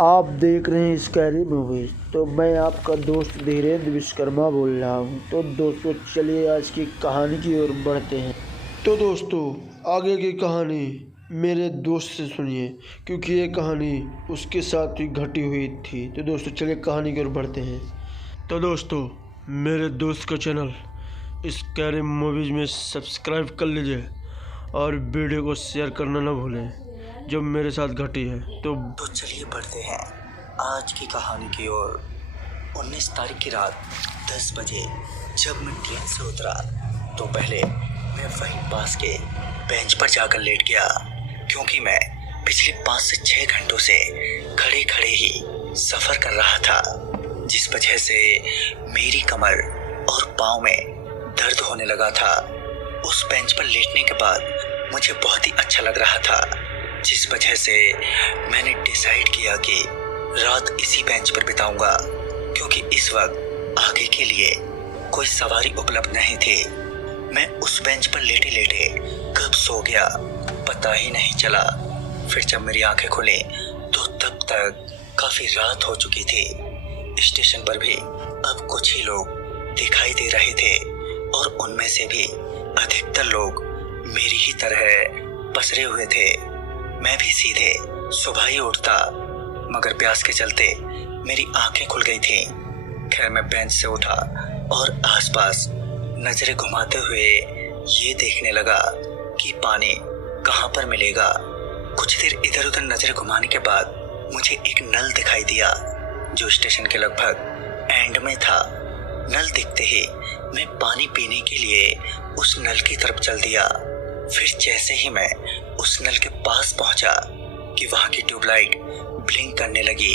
आप देख रहे हैं स्कैरी मूवीज। तो मैं आपका दोस्त धीरेन्द्र विश्वकर्मा बोल रहा हूँ। तो दोस्तों चलिए आज की कहानी की ओर बढ़ते हैं। तो दोस्तों आगे की कहानी मेरे दोस्त से सुनिए, क्योंकि ये कहानी उसके साथ ही घटी हुई थी। तो दोस्तों चलिए कहानी की ओर बढ़ते हैं। तो दोस्तों मेरे दोस्त का चैनल स्कैरी मूवीज में सब्सक्राइब कर लीजिए और वीडियो को शेयर करना ना भूलें जो मेरे साथ घटी है। तो चलिए बढ़ते हैं आज की कहानी की ओर। 19 तारीख की रात 10 बजे जब मैं ट्रेन से उतरा तो पहले मैं वहीं पास के बेंच पर जाकर लेट गया, क्योंकि मैं पिछले 5 से 6 घंटों से खड़े खड़े ही सफ़र कर रहा था, जिस वजह से मेरी कमर और पाँव में दर्द होने लगा था। उस बेंच पर लेटने के बाद मुझे बहुत ही अच्छा लग रहा था, जिस वजह से मैंने डिसाइड किया कि रात इसी बेंच पर बिताऊंगा, क्योंकि इस वक्त आगे के लिए कोई सवारी उपलब्ध नहीं थी। मैं उस बेंच पर लेटे लेटे कब सो गया पता ही नहीं चला। फिर जब मेरी आंखें खुली तो तब तक काफी रात हो चुकी थी। स्टेशन पर भी अब कुछ ही लोग दिखाई दे रहे थे और उनमें से भी अधिकतर लोग मेरी ही तरह पसरे हुए थे। मैं भी सीधे सुबह ही उठता, मगर प्यास के चलते मेरी आंखें खुल गई थीं। खैर मैं बेंच से उठा और आसपास नजरें घुमाते हुए ये देखने लगा कि पानी कहाँ पर मिलेगा। कुछ देर इधर उधर नजरें घुमाने के बाद मुझे एक नल दिखाई दिया जो स्टेशन के लगभग एंड में था। नल दिखते ही मैं पानी पीने के लिए उस नल की तरफ चल दिया। फिर जैसे ही मैं उस नल के पास पहुंचा कि वहां की ट्यूबलाइट ब्लिंक करने लगी,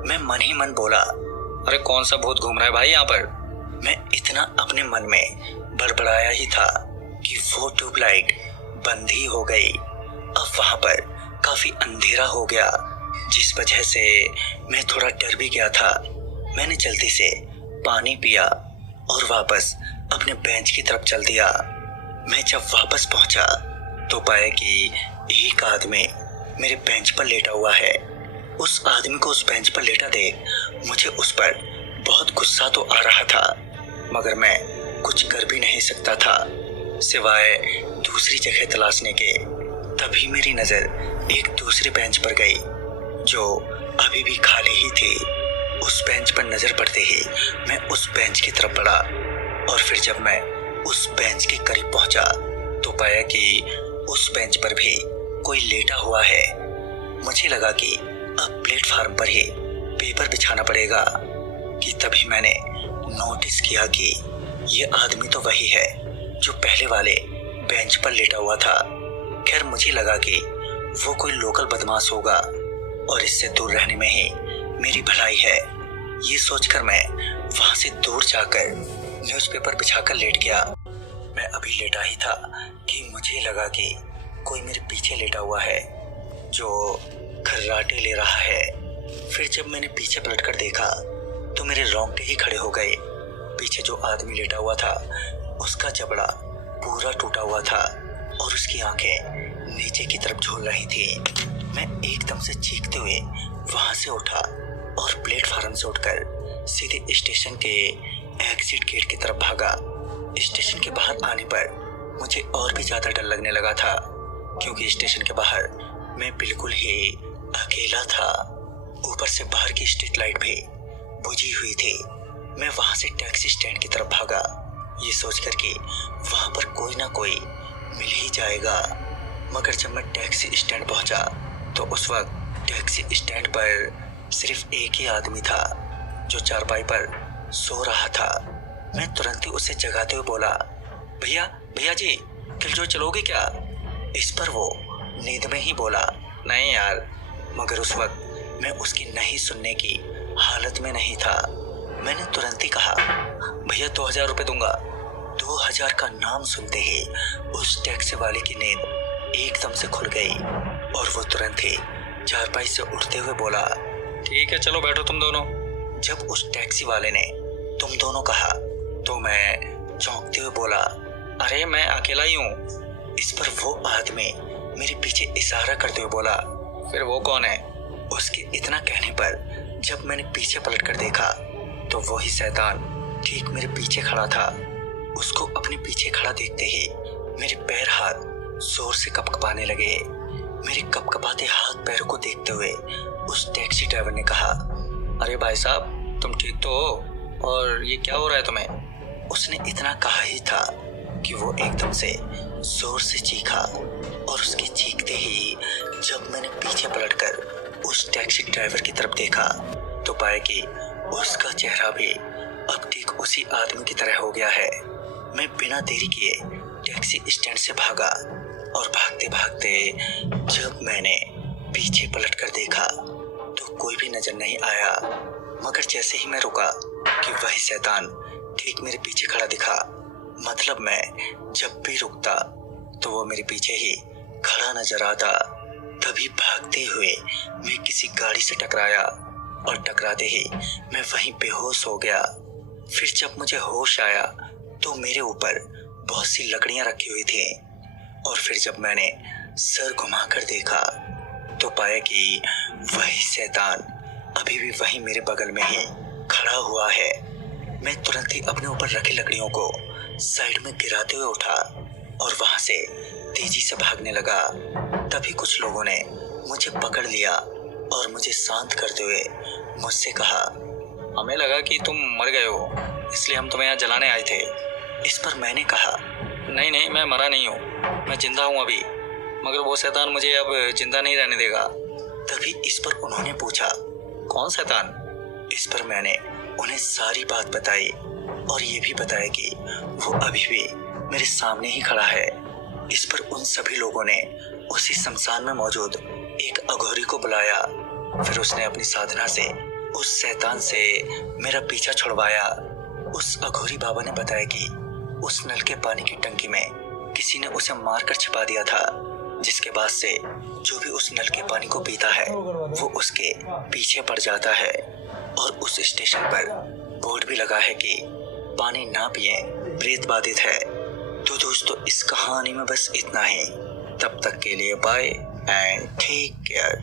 मैं मन ही मन बोला, अरे कौन सा भूत घूम रहा है भाई यहाँ पर। मैं इतना अपने मन में बड़बड़ाया ही था कि वो ट्यूबलाइट बंद ही हो गई। अब वहां पर काफी अंधेरा हो गया, जिस वजह से मैं थोड़ा डर भी गया था। मैंने जल्दी से पानी पिया और वापस अपने बेंच की तरफ चल दिया। मैं जब वापस पहुंचा तो पाया कि एक आदमी मेरे बेंच पर लेटा हुआ है। उस आदमी को उस बेंच पर लेटा देख मुझे उस पर बहुत गुस्सा तो आ रहा था, मगर मैं कुछ कर भी नहीं सकता था सिवाय दूसरी जगह तलाशने के। तभी मेरी नज़र एक दूसरे बेंच पर गई जो अभी भी खाली ही थी। उस बेंच पर नज़र पड़ते ही मैं उस बेंच की तरफ बढ़ा और फिर जब मैं उस बेंच के करीब पहुंचा तो पाया कि उस बेंच पर भी कोई लेटा हुआ है। मुझे लगा कि अब प्लेटफार्म पर ही पेपर बिछाना पड़ेगा कि तभी मैंने नोटिस किया कि ये आदमी तो वही है जो पहले वाले बेंच पर लेटा हुआ था। खैर मुझे लगा कि वो कोई लोकल बदमाश होगा और इससे दूर रहने में ही मेरी भलाई है। ये सोचकर मैं वहां से दूर जाकर न्यूज़पेपर बिछाकर लेट गया। मैं अभी लेटा ही था कि मुझे लगा कि कोई मेरे पीछे लेटा हुआ है जो खर्राटे ले रहा है। फिर जब मैंने पीछे पलटकर देखा तो मेरे रोंगटे ही खड़े हो गए। पीछे जो आदमी लेटा हुआ था उसका जबड़ा पूरा टूटा हुआ था और उसकी आंखें नीचे की तरफ झूल रही थी। मैं एकदम से चीखते हुए वहां से उठा और प्लेटफार्म से उठकर सीधे स्टेशन के एग्जिट गेट की तरफ भागा। स्टेशन के बाहर आने पर मुझे और भी ज्यादा डर लगने लगा था, क्योंकि स्टेशन के बाहर मैं बिल्कुल ही अकेला था। ऊपर से बाहर की स्ट्रीट लाइट भी बुझी हुई थी। मैं वहां से टैक्सी स्टैंड की तरफ भागा, ये सोचकर कि वहां पर कोई ना कोई मिल ही जाएगा। मगर जब मैं टैक्सी स्टैंड पहुंचा तो उस वक्त टैक्सी स्टैंड पर सिर्फ एक ही आदमी था जो चारपाई पर सो रहा था। मैं तुरंत ही उसे जगाते हुए बोला, भैया भैया जी किलजोई चलोगे क्या। इस पर वो नींद में ही बोला, नहीं यार। मगर उस वक्त मैं उसकी नहीं सुनने की हालत में नहीं था। मैंने तुरंत ही कहा, भैया 2000 रुपये दूंगा। 2000 का नाम सुनते ही उस टैक्सी वाले की नींद एकदम से खुल गई और वो तुरंत ही चारपाई से उठते हुए बोला, ठीक है चलो बैठो तुम दोनों। जब उस टैक्सी वाले ने तुम दोनों कहा तो मैं चौंकते हुए बोला, अरे मैं अकेला ही हूँ। इस पर वो आदमी मेरे पीछे इशारा करते हुए बोला, फिर वो कौन है। उसके इतना कहने पर जब मैंने पीछे पलट कर देखा तो वही शैतान ठीक मेरे पीछे खड़ा था। उसको अपने पीछे खड़ा देखते ही मेरे पैर हाथ जोर से कपकपाने लगे। मेरे कपकपाते हाथ पैरों को देखते हुए उस टैक्सी ड्राइवर ने कहा, अरे भाई साहब, तुम ठीक तो हो? और ये क्या हो रहा है तुम्हें? उसने इतना कहा ही था कि वो एकदम से जोर से चीखा और उसके चीखते ही जब मैंने पीछे पलटकर उस टैक्सी ड्राइवर की तरफ देखा तो पाया कि उसका चेहरा भी अब ठीक उसी आदमी की तरह हो गया है। मैं बिना देरी किए टैक्सी स्टैंड से भागा और भागते भागते जब मैंने पीछे पलटकर देखा तो कोई भी नजर नहीं आया, मगर जैसे ही मैं रुका कि वही शैतान ठीक मेरे पीछे खड़ा दिखा। मतलब मैं जब भी रुकता तो वो मेरे पीछे ही खड़ा नजर आता। तभी भागते हुए मैं किसी गाड़ी से टकराया और टकराते ही मैं वहीं बेहोश हो गया। फिर जब मुझे होश आया तो मेरे ऊपर बहुत सी लकड़ियां रखी हुई थी और फिर जब मैंने सर घुमाकर देखा तो पाया कि वही शैतान अभी भी वहीं मेरे बगल में ही खड़ा हुआ है। मैं तुरंत ही अपने ऊपर रखी लकड़ियों को साइड में गिराते हुए उठा और वहां से तेजी से भागने लगा। तभी कुछ लोगों ने मुझे पकड़ लिया और मुझे शांत करते हुए मुझसे कहा, हमें लगा कि तुम मर गए हो, इसलिए हम तुम्हें यहाँ जलाने आए थे। इस पर मैंने कहा, नहीं नहीं, मैं मरा नहीं हूँ, मैं जिंदा हूँ अभी, मगर वो शैतान मुझे अब जिंदा नहीं रहने देगा। तभी इस पर उन्होंने पूछा, कौन शैतान? इस पर मैंने उन्हें सारी बात बताई और ये भी बताया कि वो अभी भी मेरे सामने ही खड़ा है। इस पर उन सभी लोगों ने उसी शमशान में मौजूद एक अघोरी को बुलाया। फिर उसने अपनी साधना से उस शैतान से मेरा पीछा छुड़वाया। उस अघोरी बाबा ने बताया कि उस नल के पानी की टंकी में किसी ने उसे मारकर छिपा दिया था, जिसके बाद से जो भी उस नल के पानी को पीता है वो उसके पीछे पड़ जाता है। और उस स्टेशन पर बोर्ड भी लगा है कि पानी ना पिए, प्रेत बाधित है। तो दोस्तों, इस कहानी में बस इतना ही। तब तक के लिए बाय एंड टेक केयर।